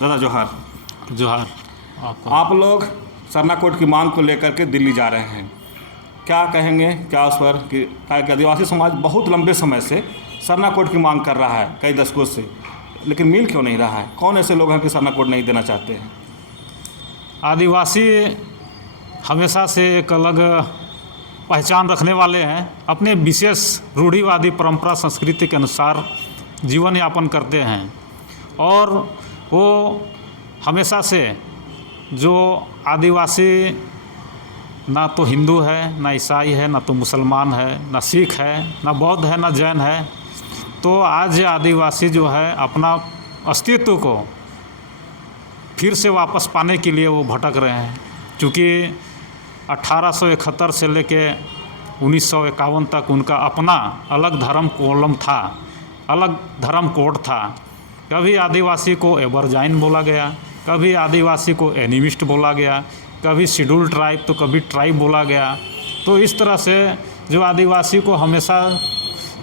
दादा जोहार। जोहार। आप लोग सरना कोड की मांग को लेकर के दिल्ली जा रहे हैं, क्या कहेंगे, क्या उस पर कि आदिवासी समाज बहुत लंबे समय से सरना कोड की मांग कर रहा है, कई दशकों से, लेकिन मिल क्यों नहीं रहा है? कौन ऐसे लोग हैं कि सरना कोड नहीं देना चाहते हैं? आदिवासी हमेशा से एक अलग पहचान रखने वाले हैं। अपने विशेष रूढ़िवादी परंपरा संस्कृति के अनुसार जीवन यापन करते हैं और वो हमेशा से जो आदिवासी ना तो हिंदू है, ना ईसाई है, ना तो मुसलमान है, ना सिख है, ना बौद्ध है, ना जैन है, तो आज आदिवासी जो है अपना अस्तित्व को फिर से वापस पाने के लिए वो भटक रहे हैं। क्योंकि 1871 से लेके 1951 तक उनका अपना अलग धर्म कॉलम था, अलग धर्म कोड था। कभी आदिवासी को एबरजाइन बोला गया, कभी आदिवासी को एनिमिस्ट बोला गया, कभी शेड्यूल ट्राइब तो कभी ट्राइब बोला गया। तो इस तरह से जो आदिवासी को हमेशा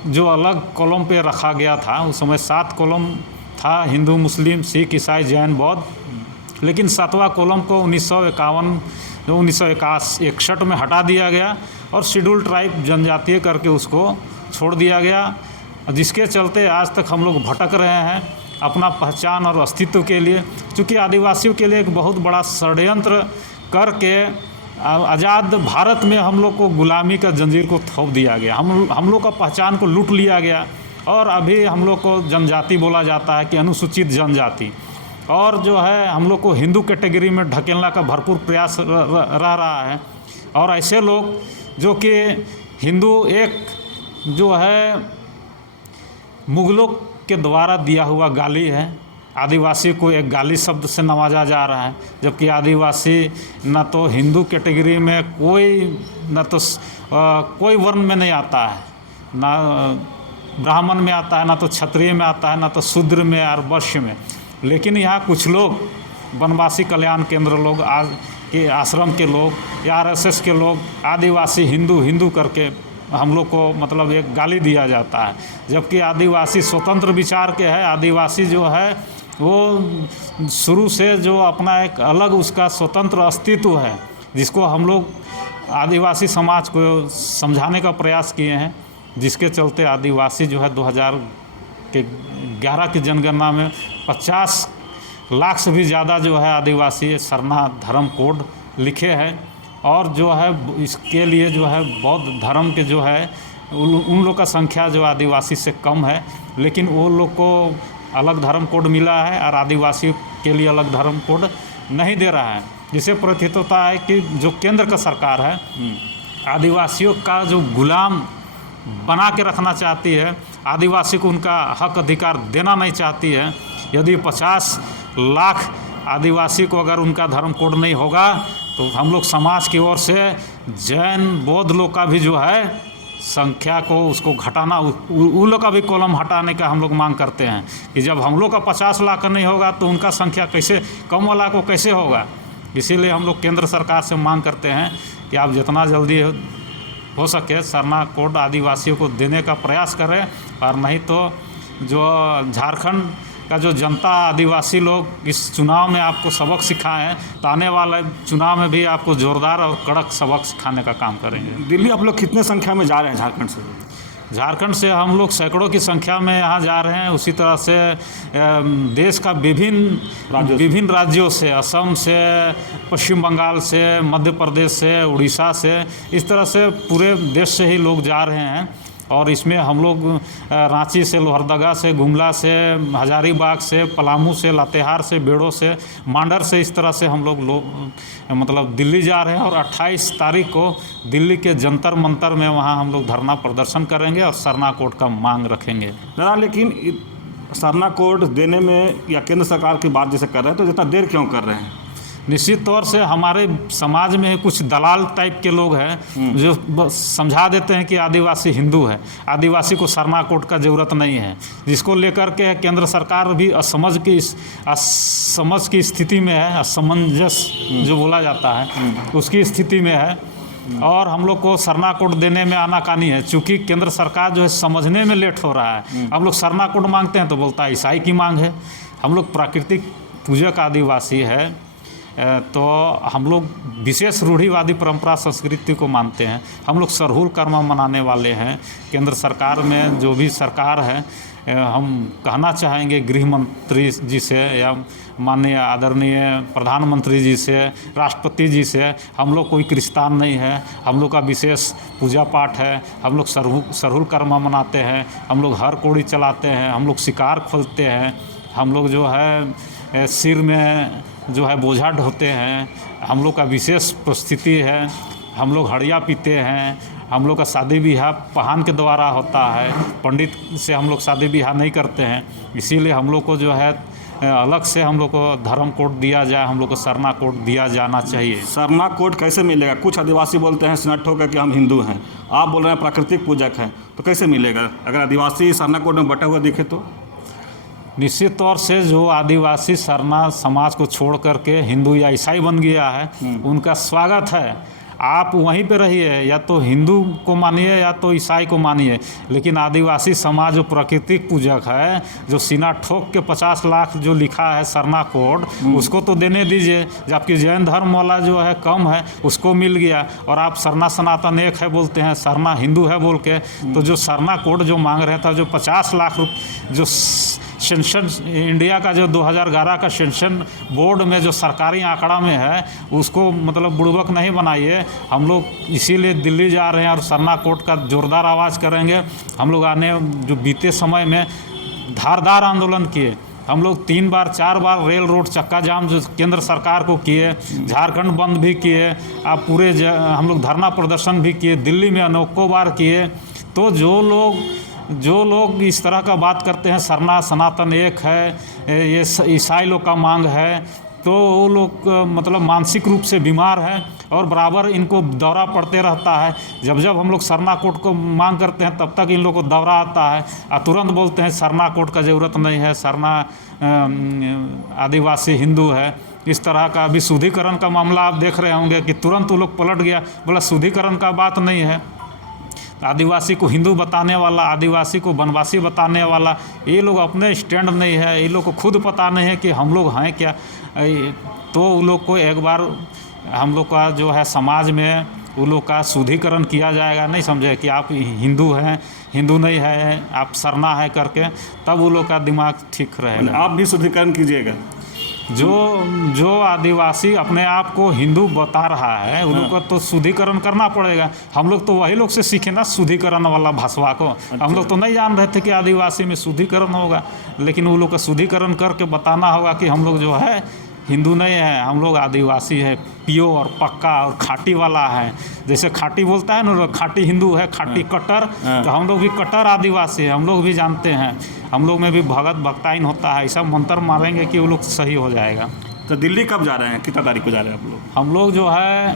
जो अलग कॉलम पे रखा गया था, उस समय 7 कॉलम था, हिंदू, मुस्लिम, सिख, ईसाई, जैन, बौद्ध। लेकिन 7वां कॉलम को 1961 में हटा दिया गया और शेड्यूल ट्राइब जनजातीय करके उसको छोड़ दिया गया, जिसके चलते आज तक हम लोग भटक रहे हैं अपना पहचान और अस्तित्व के लिए। क्योंकि आदिवासियों के लिए एक बहुत बड़ा षड्यंत्र करके आज़ाद भारत में हम लोग को गुलामी का जंजीर को थोप दिया गया, हम लोग का पहचान को लूट लिया गया। और अभी हम लोग को जनजाति बोला जाता है कि अनुसूचित जनजाति, और जो है हम लोग को हिंदू कैटेगरी में ढकेलने का भरपूर प्रयास रह रहा है। और ऐसे लोग जो कि हिंदू एक जो है मुगलों के द्वारा दिया हुआ गाली है, आदिवासी को एक गाली शब्द से नवाजा जा रहा है, जबकि आदिवासी न तो हिंदू कैटेगरी में कोई वर्ण में नहीं आता है, ना ब्राह्मण में आता है, ना तो क्षत्रिय में आता है, ना तो शूद्र में और वैश्य में। लेकिन यहाँ कुछ लोग वनवासी कल्याण केंद्र लोग के आश्रम के लोग या RSS के लोग आदिवासी हिंदू करके हम लोग को मतलब एक गाली दिया जाता है, जबकि आदिवासी स्वतंत्र विचार के है। आदिवासी जो है वो शुरू से जो अपना एक अलग उसका स्वतंत्र अस्तित्व है, जिसको हम लोग आदिवासी समाज को समझाने का प्रयास किए हैं, जिसके चलते आदिवासी जो है 2011 की जनगणना में 50 लाख से भी ज़्यादा जो है आदिवासी सरना धर्म कोड लिखे हैं। और जो है इसके लिए जो है बौद्ध धर्म के जो है उन लोग का संख्या जो आदिवासी से कम है, लेकिन वो लोग को अलग धर्म कोड मिला है और आदिवासी के लिए अलग धर्म कोड नहीं दे रहा है। जिससे प्रतीत होता है कि जो केंद्र का सरकार है आदिवासियों का जो गुलाम बना के रखना चाहती है, आदिवासी को उनका हक अधिकार देना नहीं चाहती है। यदि 50 लाख आदिवासी को अगर उनका धर्म कोड नहीं होगा तो हम लोग समाज की ओर से जैन बौद्ध लोग का भी जो है संख्या को उसको घटाना, उन लोग का भी कॉलम हटाने का हम लोग मांग करते हैं कि जब हम लोग का 50 लाख नहीं होगा तो उनका संख्या कैसे कम वाला को कैसे होगा। इसीलिए हम लोग केंद्र सरकार से मांग करते हैं कि आप जितना जल्दी हो सके सरना कोड आदिवासियों को देने का प्रयास करें, और नहीं तो जो झारखंड का जो जनता आदिवासी लोग इस चुनाव में आपको सबक सिखाए हैं, तो आने वाले चुनाव में भी आपको जोरदार और कड़क सबक सिखाने का काम करेंगे। दिल्ली आप लोग कितने संख्या में जा रहे हैं झारखंड से? झारखंड से हम लोग सैकड़ों की संख्या में यहाँ जा रहे हैं। उसी तरह से देश का विभिन्न राज्यों से, असम से, पश्चिम बंगाल से, मध्य प्रदेश से, उड़ीसा से, इस तरह से पूरे देश से ही लोग जा रहे हैं। और इसमें हम लोग रांची से, लोहरदगा से, गुमला से, हजारीबाग से, पलामू से, लातेहार से, बेड़ो से, मांडर से, इस तरह से हम लोग मतलब दिल्ली जा रहे हैं। और 28 तारीख को दिल्ली के जंतर मंतर में वहाँ हम लोग धरना प्रदर्शन करेंगे और सरना कोड का मांग रखेंगे। दादा, लेकिन सरना कोड देने में या केंद्र सरकार की बात जैसे कर रहे हैं तो जितना देर क्यों कर रहे हैं? निश्चित तौर से हमारे समाज में कुछ दलाल टाइप के लोग हैं जो समझा देते हैं कि आदिवासी हिंदू है, आदिवासी को सरना कोड का ज़रूरत नहीं है, जिसको लेकर के केंद्र सरकार भी असमझ की स्थिति में है, असमंजस जो बोला जाता है उसकी स्थिति में है। और हम लोग को सरना कोड देने में आनाकानी है, चूँकि केंद्र सरकार जो है समझने में लेट हो रहा है। हम लोग सरना कोड मांगते हैं तो बोलता है ईसाई की मांग है। हम लोग प्राकृतिक पूजक आदिवासी है, तो हम लोग विशेष रूढ़िवादी परंपरा संस्कृति को मानते हैं। हम लोग सरहुल कर्म मनाने वाले हैं। केंद्र सरकार में जो भी सरकार है, हम कहना चाहेंगे गृह मंत्री जी से या माननीय आदरणीय प्रधानमंत्री जी से, राष्ट्रपति जी से, हम लोग कोई क्रिस्तान नहीं है। हम लोग का विशेष पूजा पाठ है। हम लोग सरहुल कर्म मनाते हैं। हम लोग हर कोड़ी चलाते हैं। हम लोग शिकार खोलते हैं। हम लोग जो है सिर में जो है बोझा ढोते हैं। हम लोग का विशेष परिस्थिति है। हम लोग हड़िया पीते हैं। हम लोग का शादी ब्याह पहान के द्वारा होता है। पंडित से हम लोग शादी ब्याह नहीं करते हैं। इसीलिए हम लोग को जो है अलग से हम लोग को धर्म कोड दिया जाए, हम लोग को सरना कोड दिया जाना चाहिए। सरना कोड कैसे मिलेगा? कुछ आदिवासी बोलते हैं सिनट ठोकर कि हम हिंदू हैं, आप बोल रहे हैं प्राकृतिक पूजक हैं, तो कैसे मिलेगा? अगर आदिवासी सरना कोड में बटा हुआ दिखे तो? निश्चित तौर से जो आदिवासी सरना समाज को छोड़ करके हिंदू या ईसाई बन गया है, उनका स्वागत है। आप वहीं पे रहिए, या तो हिंदू को मानिए या तो ईसाई को मानिए, लेकिन आदिवासी समाज जो प्राकृतिक पूजक है, जो सीना ठोक के 50 लाख जो लिखा है सरना कोड, उसको तो देने दीजिए। जबकि जैन धर्म वाला जो है कम है, उसको मिल गया, और आप सरना सनातन एक है बोलते हैं, सरना हिंदू है बोल के। तो जो सरना कोड जो मांग रहे थे, जो 50 लाख जो सेंशन इंडिया का जो 2011 का सेंशन बोर्ड में जो सरकारी आंकड़ा में है, उसको मतलब बुड़बक नहीं बनाइए। हम लोग इसीलिए दिल्ली जा रहे हैं और सरना कोड का जोरदार आवाज़ करेंगे। हम लोग आने जो बीते समय में धारदार आंदोलन किए, हम लोग 3 बार 4 बार रेल रोड चक्का जाम जो केंद्र सरकार को किए, झारखंड बंद भी किए, आप पूरे हम लोग धरना प्रदर्शन भी किए, दिल्ली में अनेकों बार किए। तो जो लोग इस तरह का बात करते हैं सरना सनातन एक है, ये ईसाई लोग का मांग है, तो वो लोग मतलब मानसिक रूप से बीमार है और बराबर इनको दौरा पड़ते रहता है। जब हम लोग सरना कोड को मांग करते हैं, तब तक इन लोग को दौरा आता है और तुरंत बोलते हैं सरना कोड का ज़रूरत नहीं है, सरना आदिवासी हिंदू है। इस तरह का अभी शुद्धिकरण का मामला आप देख रहे होंगे कि तुरंत वो लोग पलट गया, बोला शुद्धिकरण का बात नहीं है। आदिवासी को हिंदू बताने वाला, आदिवासी को वनवासी बताने वाला, ये लोग अपने स्टैंड नहीं है। ये लोग को खुद पता नहीं है कि हम लोग हैं क्या। तो उन लोग को एक बार हम लोग का जो है समाज में उन लोग का शुद्धिकरण किया जाएगा। नहीं समझे कि आप हिंदू हैं, हिंदू नहीं है, आप सरना है करके, तब वो लोग का दिमाग ठीक रहेगा। आप भी शुद्धिकरण कीजिएगा। जो आदिवासी अपने आप को हिंदू बता रहा है, उन लोग को तो शुद्धिकरण करना पड़ेगा। हम लोग तो वही लोग से सीखे ना शुद्धिकरण वाला भाषा को। हम लोग तो नहीं जान रहे थे कि आदिवासी में शुद्धिकरण होगा, लेकिन वो लोग का शुद्धिकरण करके बताना होगा कि हम लोग जो है हिंदू नहीं है, हम लोग आदिवासी है, प्योर और पक्का और खाटी वाला है। जैसे खाटी बोलता है ना, खाटी हिंदू है, खाटी कट्टर, तो हम लोग भी कट्टर आदिवासी है। हम लोग भी जानते हैं, हम लोग में भी भगत भक्ताइन होता है। ऐसा मंत्र मारेंगे कि वो लोग सही हो जाएगा। तो दिल्ली कब जा रहे हैं, कितना तारीख को जा रहे हैं आप लोग? हम लोग जो है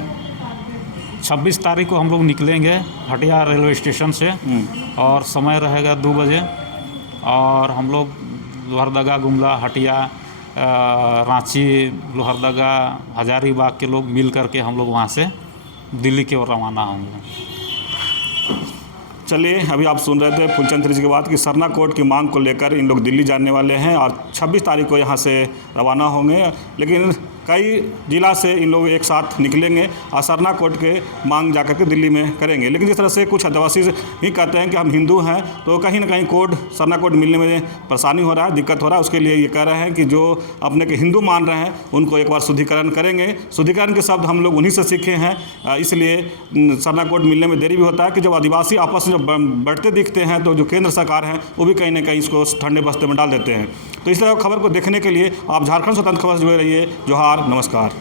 26 तारीख को हम लोग निकलेंगे हटिया रेलवे स्टेशन से, और समय रहेगा 2 बजे। और हम लोग लोहरदगा, गुमला, हटिया, रांची, लोहरदगा, हजारीबाग के लोग मिल करके हम लोग वहाँ से दिल्ली की ओर रवाना होंगे। चलिए, अभी आप सुन रहे थे फूलचंद जी की बात कि सरना कोड की मांग को लेकर इन लोग दिल्ली जाने वाले हैं और 26 तारीख को यहाँ से रवाना होंगे। लेकिन कई जिला से इन लोग एक साथ निकलेंगे और सरना कोड के मांग जा करके दिल्ली में करेंगे। लेकिन जिस तरह से कुछ आदिवासी ही कहते हैं कि हम हिंदू हैं, तो कहीं ना कहीं कोड सरना कोड मिलने में परेशानी हो रहा है, दिक्कत हो रहा है। उसके लिए ये कह रहे हैं कि जो अपने के हिंदू मान रहे हैं उनको एक बार शुद्धिकरण करेंगे। शुद्धिकरण के शब्द हम लोग उन्हीं से सीखे हैं, इसलिए सरना कोड मिलने में देरी भी होता है कि जब आदिवासी आपस में जब बढ़ते दिखते हैं, तो जो केंद्र सरकार है वो भी कहीं ना कहीं इसको ठंडे बस्ते में डाल देते हैं। तो इस तरह खबर को देखने के लिए आप झारखंड स्वतंत्र खबर से जुड़े रहिए। जोहार, नमस्कार।